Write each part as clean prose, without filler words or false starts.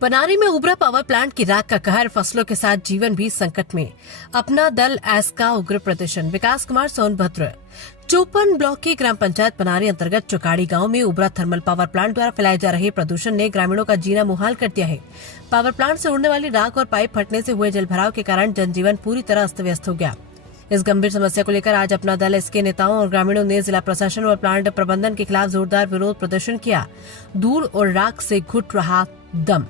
पनारी में उबरा power plant की राख का कहर, फसलों के साथ जीवन भी संकट में। अपना दल ऐस का उग्र प्रदर्शन। विकास कुमार सोनभद्र। चौपन ब्लॉक की ग्राम पंचायत पनारी अंतर्गत चौकाड़ी गांव में उबरा थर्मल पावर प्लांट द्वारा फैलाए जा रहे प्रदूषण ने ग्रामीणों का जीना मुहाल कर दिया है। पावर प्लांट से उड़ने वाली राख और पाइप फटने से हुए जलभराव के कारण जनजीवन पूरी तरह अस्त व्यस्त हो गया। इस गंभीर समस्या को लेकर आज अपना दल इसके नेताओं और ग्रामीणों ने जिला प्रशासन और प्लांट प्रबंधन के खिलाफ जोरदार विरोध प्रदर्शन किया। धूल और राख से घुट रहा दम।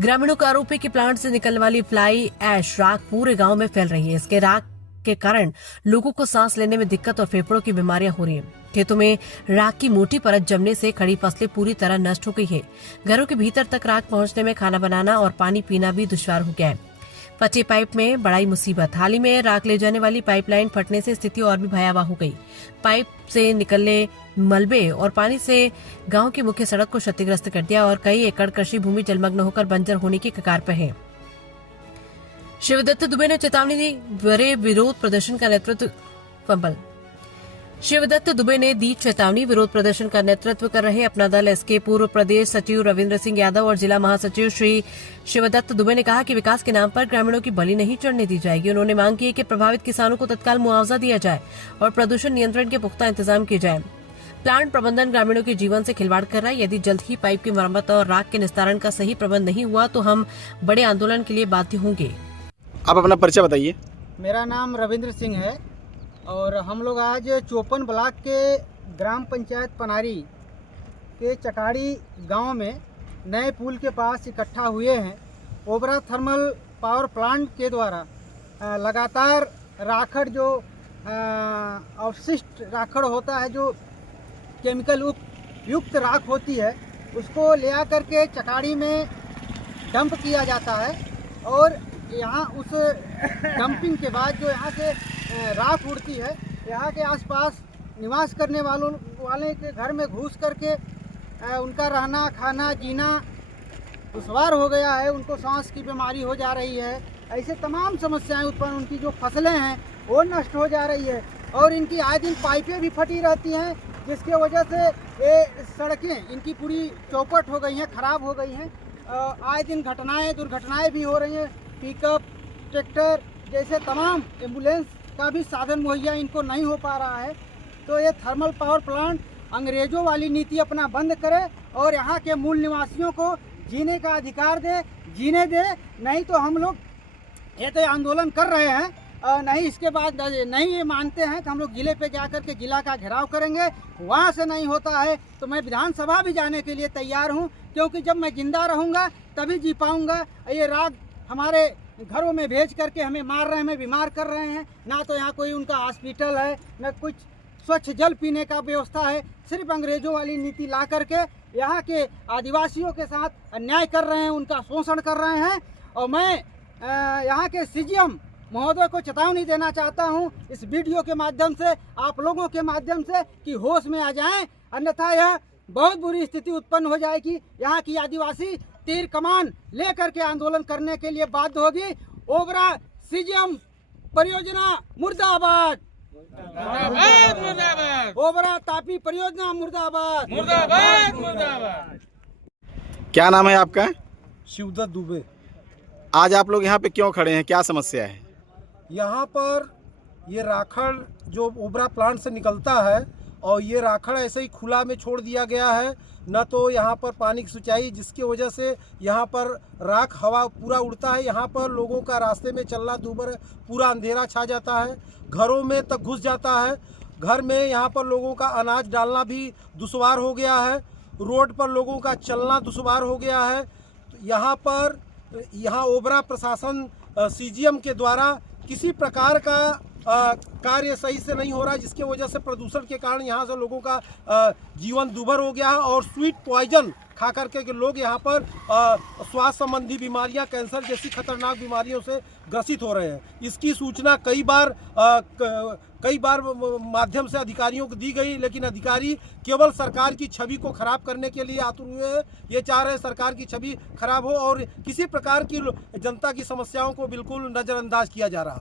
ग्रामीणों का आरोप है कि प्लांट से निकलने वाली फ्लाई ऐश राख पूरे गांव में फैल रही है। इसके राख के कारण लोगों को सांस लेने में दिक्कत और फेफड़ों की बीमारियां हो रही हैं। खेतों में राख की मोटी परत जमने से खड़ी फसलें पूरी तरह नष्ट हो गई है। घरों के भीतर तक राख पहुंचने में खाना बनाना और पानी पीना भी दुश्वार हो गया है। फटे पाइप में बड़ी मुसीबत। हाल ही में राख ले जाने वाली पाइपलाइन फटने से स्थिति और भी भयावह हो गई। पाइप से निकलने मलबे और पानी से गांव की मुख्य सड़क को क्षतिग्रस्त कर दिया और कई एकड़ कृषि भूमि जलमग्न होकर बंजर होने की कगार पर है। शिवदत्त दुबे ने चेतावनी दी। बड़े विरोध प्रदर्शन का नेतृत्व शिवदत्त दुबे ने दी चेतावनी। विरोध प्रदर्शन का नेतृत्व कर रहे अपना दल इसके पूर्व प्रदेश सचिव रविंद्र सिंह यादव और जिला महासचिव श्री शिवदत्त दुबे ने कहा कि विकास के नाम पर ग्रामीणों की बलि नहीं चढ़ने दी जाएगी। उन्होंने मांग की है कि प्रभावित किसानों को तत्काल मुआवजा दिया जाए और प्रदूषण नियंत्रण के पुख्ता इंतजाम किए जाए। प्लांट प्रबंधन ग्रामीणों के जीवन से खिलवाड़ कर रहा है। यदि जल्द ही पाइप की मरम्मत और राख के निस्तारण का सही प्रबंध नहीं हुआ तो हम बड़े आंदोलन के लिए बाध्य होंगे। आप अपना परिचय बताइए। मेरा नाम रविंद्र सिंह है और हम लोग आज चौपन ब्लॉक के ग्राम पंचायत पनारी के चकाड़ी गांव में नए पुल के पास इकट्ठा हुए हैं। ओबरा थर्मल पावर प्लांट के द्वारा लगातार राखड़ जो अवशिष्ट राखड़ होता है, जो केमिकल युक्त राख होती है, उसको ले आकर के चकाड़ी में डंप किया जाता है और यहाँ उस डंपिंग के बाद जो यहाँ से राख उड़ती है, यहाँ के आसपास निवास करने वाले के घर में घुस करके उनका रहना खाना जीना दुश्वार हो गया है। उनको सांस की बीमारी हो जा रही है। ऐसे तमाम समस्याएं उत्पन्न, उनकी जो फसलें हैं वो नष्ट हो जा रही है और इनकी आए दिन पाइपें भी फटी रहती हैं, जिसके वजह से ये सड़कें इनकी पूरी चौपट हो गई हैं, खराब हो गई हैं। आए दिन दुर्घटनाएं भी हो रही हैं। पिकअप, ट्रैक्टर जैसे तमाम एम्बुलेंस का भी साधन मुहैया इनको नहीं हो पा रहा है। तो ये थर्मल पावर प्लांट अंग्रेजों वाली नीति अपना बंद करे और यहाँ के मूल निवासियों को जीने का अधिकार दे, जीने दे। नहीं तो हम लोग ये तो आंदोलन कर रहे हैं, नहीं इसके बाद नहीं ये मानते हैं तो हम लोग जिले पे जाकर के जिला का घेराव करेंगे। वहाँ से नहीं होता है तो मैं विधानसभा भी जाने के लिए तैयार हूँ, क्योंकि जब मैं जिंदा रहूँगा तभी जी पाऊँगा। ये राग हमारे घरों में भेज करके हमें मार रहे हैं, हमें बीमार कर रहे हैं। ना तो यहाँ कोई उनका हॉस्पिटल है, न कुछ स्वच्छ जल पीने का व्यवस्था है। सिर्फ अंग्रेजों वाली नीति ला करके यहाँ के आदिवासियों के साथ अन्याय कर रहे हैं, उनका शोषण कर रहे हैं। और मैं यहाँ के सीजीएम महोदय को चेतावनी देना चाहता हूँ इस वीडियो के माध्यम से, आप लोगों के माध्यम से, कि होश में आ जाएं, अन्यथा यह बहुत बुरी स्थिति उत्पन्न हो जाएगी। यहाँ की आदिवासी तीर कमान लेकर के आंदोलन करने के लिए बाध्य होगी। ओबरा सीजीएम परियोजना मुर्दाबाद, मुर्दाबाद। ओबरा तापी परियोजना मुर्दाबाद, मुर्दाबाद, मुर्दाबाद। क्या नाम है आपका? शिवदत्त दुबे। आज आप लोग यहाँ पे क्यों खड़े हैं, क्या समस्या है? यहाँ पर ये राखड़ जो ओबरा प्लांट से निकलता है और ये राखड़ ऐसे ही खुला में छोड़ दिया गया है, न तो यहाँ पर पानी की सिंचाई, जिसकी वजह से यहाँ पर राख हवा पूरा उड़ता है। यहाँ पर लोगों का रास्ते में चलना दूभर, पूरा अंधेरा छा जाता है, घरों में तक घुस जाता है। घर में यहाँ पर लोगों का अनाज डालना भी दुश्वार हो गया है, रोड पर लोगों का चलना दुश्वार हो गया है। यहाँ ओबरा प्रशासन सीजीएम के द्वारा किसी प्रकार का कार्य सही से नहीं हो रहा है, जिसके वजह से प्रदूषण के कारण यहाँ से लोगों का जीवन दूभर हो गया है और स्वीट पॉइजन खा करके लोग यहाँ पर स्वास्थ्य संबंधी बीमारियाँ, कैंसर जैसी खतरनाक बीमारियों से ग्रसित हो रहे हैं। इसकी सूचना कई बार माध्यम से अधिकारियों को दी गई, लेकिन अधिकारी केवल सरकार की छवि को खराब करने के लिए आतुर हुए हैं। ये चाह रहे हैं सरकार की छवि खराब हो और किसी प्रकार की जनता की समस्याओं को बिल्कुल नज़रअंदाज किया जा रहा है।